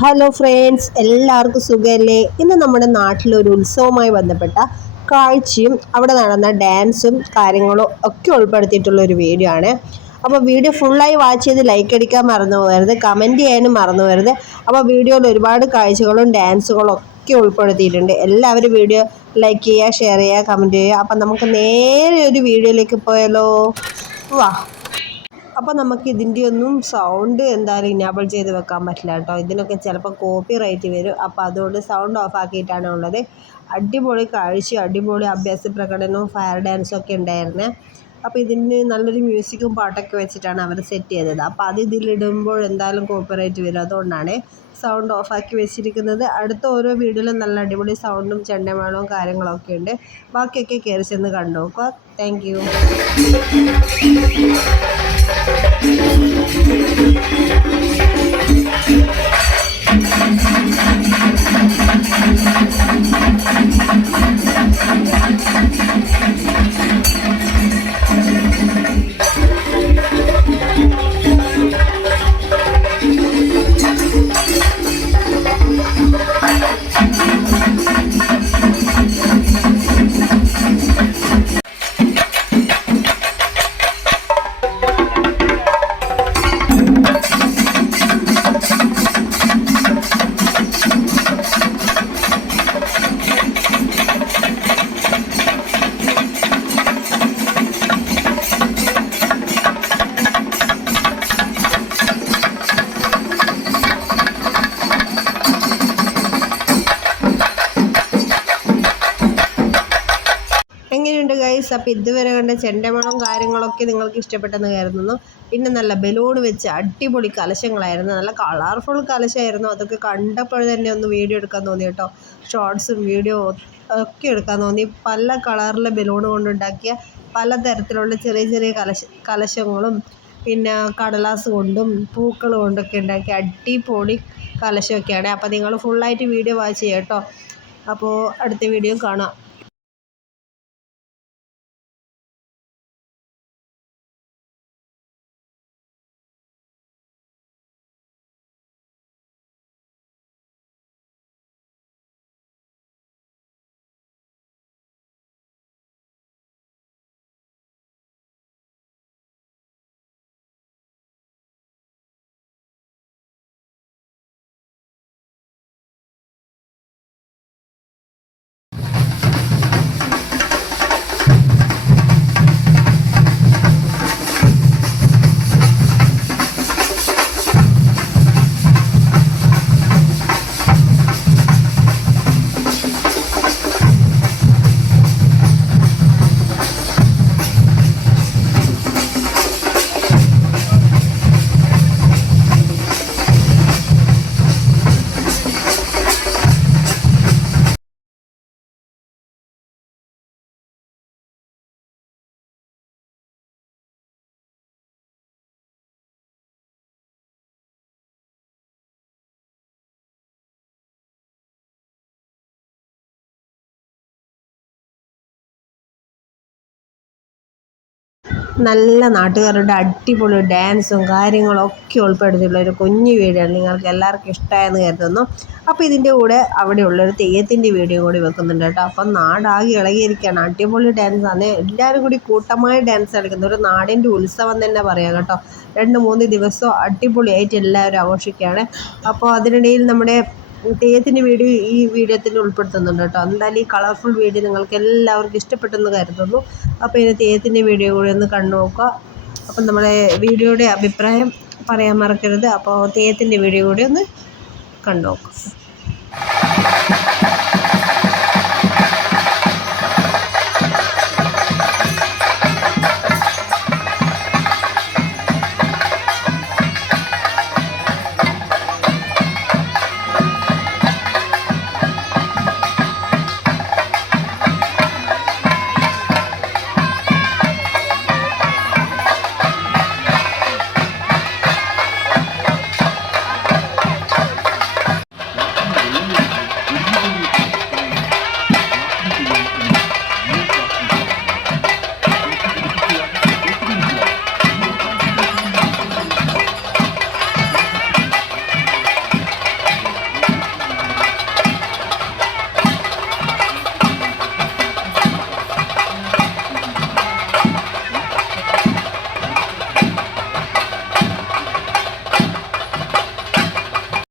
Hello friends, എല്ലാവർക്കും സുഖമല്ലേ? ഇന്ന് നമ്മുടെ നാട്ടിലൊരു ഉത്സവവുമായി ബന്ധപ്പെട്ട കാഴ്ചയും അവിടെ നടന്ന ഡാൻസും കാര്യങ്ങളും ഒക്കെ ഉൾപ്പെടുത്തിയിട്ടുള്ള ഒരു വീഡിയോ ആണ്. അപ്പോൾ വീഡിയോ ഫുള്ളായി വാച്ച് ചെയ്ത് ലൈക്ക് അടിക്കാൻ മറന്നു പോകരുത്, കമൻറ്റ് ചെയ്യാനും മറന്നു പോകരുത്. അപ്പോൾ വീഡിയോയിൽ ഒരുപാട് കാഴ്ചകളും ഡാൻസുകളും ഒക്കെ ഉൾപ്പെടുത്തിയിട്ടുണ്ട്. എല്ലാവരും വീഡിയോ ലൈക്ക് ചെയ്യുക, ഷെയർ ചെയ്യുക, കമൻറ്റ് ചെയ്യുക. അപ്പം നമുക്ക് നേരെ ഒരു വീഡിയോയിലേക്ക് പോയാലോ? വാ. അപ്പോൾ നമുക്ക് ഇതിൻ്റെ ഒന്നും സൗണ്ട് എന്തായാലും ഇനാബിൾ ചെയ്ത് വെക്കാൻ പറ്റില്ല കേട്ടോ. ഇതിനൊക്കെ ചിലപ്പോൾ കോപ്പി റൈറ്റ് വരും. അപ്പോൾ അതുകൊണ്ട് സൗണ്ട് ഓഫ് ആക്കിയിട്ടാണ് ഉള്ളത്. അടിപൊളി കാഴ്ചയും അടിപൊളി അഭ്യാസ പ്രകടനവും ഫയർ ഡാൻസും ഒക്കെ ഉണ്ടായിരുന്നേ. അപ്പോൾ ഇതിന് നല്ലൊരു മ്യൂസിക്കും പാട്ടൊക്കെ വെച്ചിട്ടാണ് അവർ സെറ്റ് ചെയ്തത്. അപ്പോൾ അത് ഇതിലിടുമ്പോൾ എന്തായാലും കോപ്പി റൈറ്റ് വരും. അതുകൊണ്ടാണ് സൗണ്ട് ഓഫ് ആക്കി വെച്ചിരിക്കുന്നത്. അടുത്ത ഓരോ വീഡിയോയിലും നല്ല അടിപൊളി സൗണ്ടും ചെണ്ടമേളവും കാര്യങ്ങളൊക്കെ ഉണ്ട്. ബാക്കിയൊക്കെ കയറി ചെന്ന് കണ്ടു നോക്കുക. Thank you. എങ്ങനെയുണ്ട് ഗൈസ്? അപ്പോൾ ഇതുവരെ കണ്ട ചെണ്ടമേളവും കാര്യങ്ങളൊക്കെ നിങ്ങൾക്ക് ഇഷ്ടപ്പെട്ടെന്ന് കരുതുന്നു. പിന്നെ നല്ല ബലൂൺ വെച്ച് അടിപൊളി കലശങ്ങളായിരുന്നു, നല്ല കളർഫുൾ കലശമായിരുന്നു. അതൊക്കെ കണ്ടപ്പോൾ തന്നെ ഒന്ന് വീഡിയോ എടുക്കാൻ തോന്നി കേട്ടോ. ഷോർട്സും വീഡിയോ ഒക്കെ എടുക്കാൻ തോന്നി. പല കളറിലെ ബലൂൺ കൊണ്ടുണ്ടാക്കിയ പലതരത്തിലുള്ള ചെറിയ ചെറിയ കലശങ്ങളും പിന്നെ കടലാസ് കൊണ്ടും പൂക്കൾ കൊണ്ടൊക്കെ ഉണ്ടാക്കിയ അടിപൊളി കലശമൊക്കെയാണ്. അപ്പോൾ നിങ്ങൾ ഫുള്ളായിട്ട് വീഡിയോ വാച്ച് ചെയ്യാം കേട്ടോ. അപ്പോൾ അടുത്ത വീഡിയോ കാണാം. നല്ല നാട്ടുകാരുടെ അടിപൊളി ഡാൻസും കാര്യങ്ങളും ഒക്കെ ഉൾപ്പെടുത്തിയുള്ള ഒരു കുഞ്ഞു വീഡിയോ ആണ്. നിങ്ങൾക്ക് എല്ലാവർക്കും ഇഷ്ടമായെന്ന് കരുതുന്നു. അപ്പോൾ ഇതിൻ്റെ കൂടെ അവിടെയുള്ളൊരു തെയ്യത്തിൻ്റെ വീഡിയോ കൂടി വെക്കുന്നുണ്ട് കേട്ടോ. അപ്പം നാടാകെ ഇളകിയിരിക്കുകയാണ്. അടിപൊളി ഡാൻസാണ്. എല്ലാവരും കൂടി കൂട്ടമായി ഡാൻസ് കളിക്കുന്ന ഒരു നാടിൻ്റെ ഉത്സവം തന്നെ പറയാം കേട്ടോ. 2-3 ദിവസം അടിപൊളിയായിട്ട് എല്ലാവരും ആഘോഷിക്കുകയാണ്. അപ്പോൾ അതിനിടയിൽ നമ്മുടെ തെയ്യത്തിൻ്റെ വീഡിയോ ഈ വീഡിയോത്തിൽ ഉൾപ്പെടുത്തുന്നുണ്ട് കേട്ടോ. എന്തായാലും ഈ കളർഫുൾ വീഡിയോ നിങ്ങൾക്ക് എല്ലാവർക്കും ഇഷ്ടപ്പെട്ടെന്ന് കരുതുന്നു. അപ്പോൾ ഇതിന് തെയ്യത്തിൻ്റെ വീഡിയോ കൂടി ഒന്ന് കണ്ടു നോക്കുക. അപ്പം നമ്മുടെ വീഡിയോയുടെ അഭിപ്രായം പറയാൻ മറക്കരുത്. അപ്പോൾ തെയ്യത്തിൻ്റെ വീഡിയോ കൂടി ഒന്ന് കണ്ടു നോക്കുക.